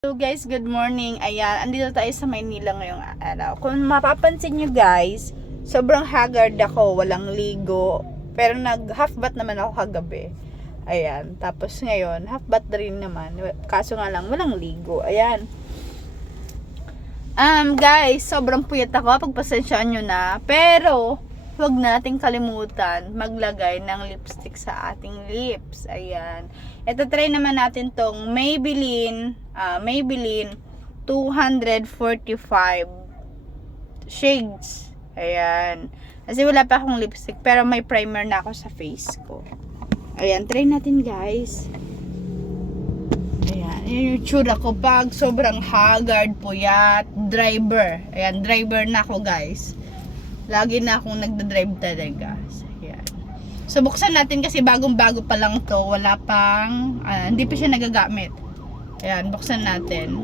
Hello guys, good morning. Ayan, andito tayo sa Maynila ngayong araw. Kung mapapansin nyo guys, sobrang haggard ako, walang ligo. Pero nag half bath naman ako kagabi. Ayan, tapos ngayon, half bath rin naman. Kaso nga lang, walang ligo. Ayan. Guys, sobrang puyat ako. Pagpasensyaan nyo na. Pero, huwag nating kalimutan maglagay ng lipstick sa ating lips. Ayan. Ito, try naman natin tong Maybelline 245 shades. Ayan. Kasi wala pa akong lipstick, pero may primer na ako sa face ko. Ayan, try natin guys. Ayan, yung tsura ko pag sobrang haggard, puyat, driver. Ayan, driver na ako guys. Lagi na akong nagda-drive talaga. Ayan. So, buksan natin kasi bagong-bago pa lang to. Wala pang, hindi pa siya nagagamit. Ayan, buksan natin.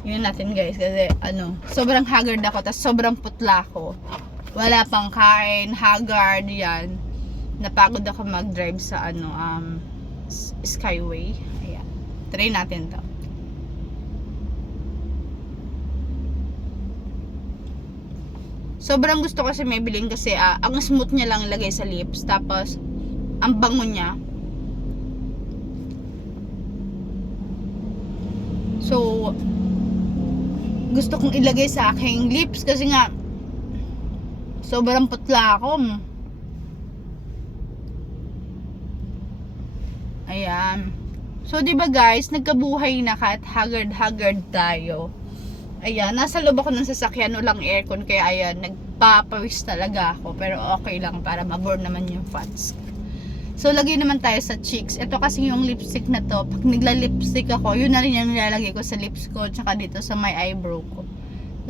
Tingnan natin guys. Kasi, sobrang haggard ako. Tapos, sobrang putla ako. Wala pang kain, haggard, yan. Napagod ako mag-drive sa, Skyway. Ayan. Try natin to. Sobrang gusto ko kasi Maybelline kasi ang smooth niya lang ilagay sa lips. Tapos, ang bango niya. So, gusto kong ilagay sa aking lips kasi nga, sobrang putla ako. Ayan. So, diba guys, nagkabuhay na kahit haggard-haggard tayo. Ayan, nasa loob ako ng sasakyan, walang aircon, kaya ayan, nagpapawis talaga ako. Pero okay lang, para ma-burn naman yung fats. So, lagay naman tayo sa cheeks. Ito kasi yung lipstick na to, pag nagla-lipstick ako, yun na rin yung nilalagay ko sa lips ko, tsaka dito sa my eyebrow ko.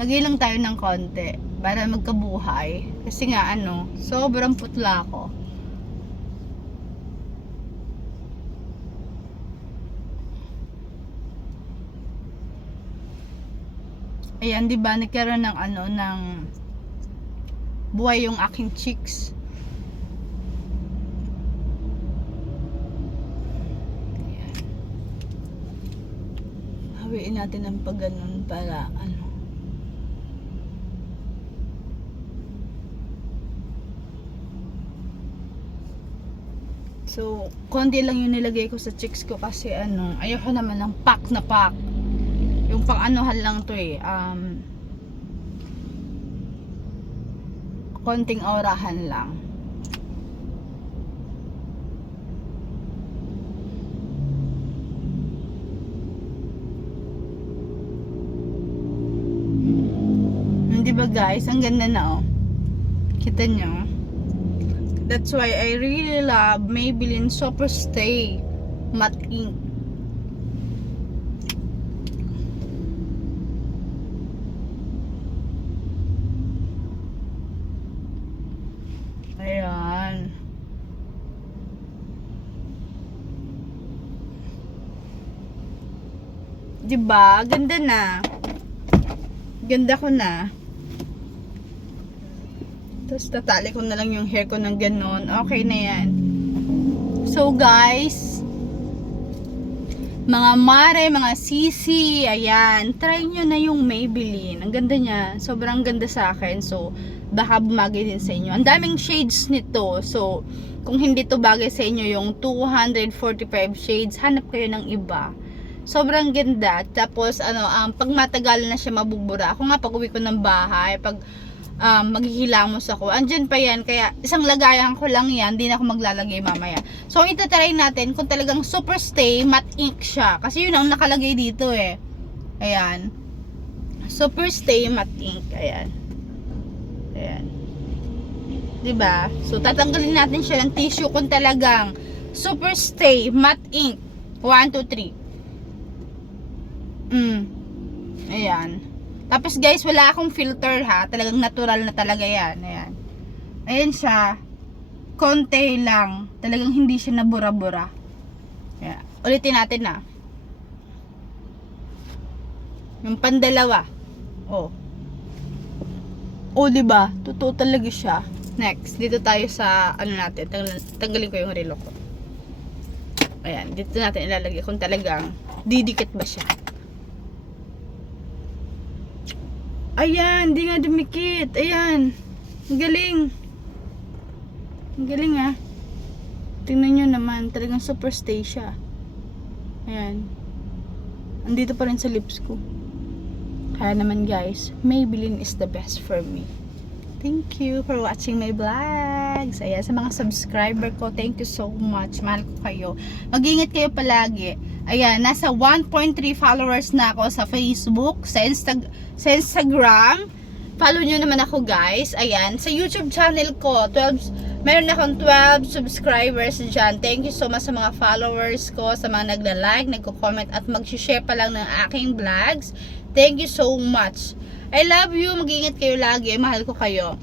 Lagay lang tayo ng konti, para magkabuhay. Kasi nga, sobrang putla ako. Ayan, di ba nagkaroon ng ng buhay yung aking cheeks. Ayan. Hawiin natin ng pagganon para So, konti lang yung nilagay ko sa cheeks ko kasi ayoko naman ng pack na pack. Yung pang lang to konting aurahan lang. Hindi ba guys, ang ganda na kita nyo. That's why I really love Maybelline Super Stay Matte Ink. Ayan. Diba? Ganda na. Ganda ko na. Tapos tatali ko na lang yung hair ko ng ganon. Okay na yan. So guys, mga mare, mga sisi, ayan, try nyo na yung Maybelline. Ang ganda niya. Sobrang ganda sa akin. So, baka bumagay din sa inyo. Ang daming shades nito. So, kung hindi to bagay sa inyo yung 245 shades, hanap kayo ng iba. Sobrang ganda. Tapos, pag matagal na siya mabubura. Ako nga, pag uwi ko ng bahay, pag maghihilamos ako, andyan pa yan. Kaya, isang lagayan ko lang yan. Hindi na ako maglalagay mamaya. So, itatry natin kung talagang Super Stay Matte Ink siya. Kasi yun ang nakalagay dito Ayan. Super Stay Matte Ink. Ayan. Ayan. Diba? So, tatanggalin natin siya ng tissue kung talagang Super Stay Matte Ink. 1, 2, 3. Ayan. Tapos guys, wala akong filter ha. Talagang natural na talaga yan. Ayan. Ayan siya. Konti lang. Talagang hindi siya nabura-bura. Ayan. Ulitin natin na. Yung pandalawa. Diba? Totoo talaga siya. Next, dito tayo sa natin. Tanggalin ko yung relo ko. Ayan, dito natin ilalagay kung talagang didikit ba siya. Ayan, di nga dumikit. Ayan. Ang galing. Ang galing ah. Tingnan nyo naman, talagang super stay siya. Ayan. Andito pa rin sa lips ko. Kaya naman guys, Maybelline is the best for me. Thank you for watching my vlogs. Ayan, sa mga subscriber ko, thank you so much. Mahal ko kayo. Mag-ingat kayo palagi. Ayan, nasa 1.3 followers na ako sa Facebook, sa Instagram. Follow nyo naman ako guys. Ayan, sa YouTube channel ko, meron akong 12 subscribers dyan. Thank you so much sa mga followers ko, sa mga nagla-like, nagko-comment at mag-share pa lang ng aking vlogs. Thank you so much. I love you. Mag-ingat kayo lagi. Mahal ko kayo.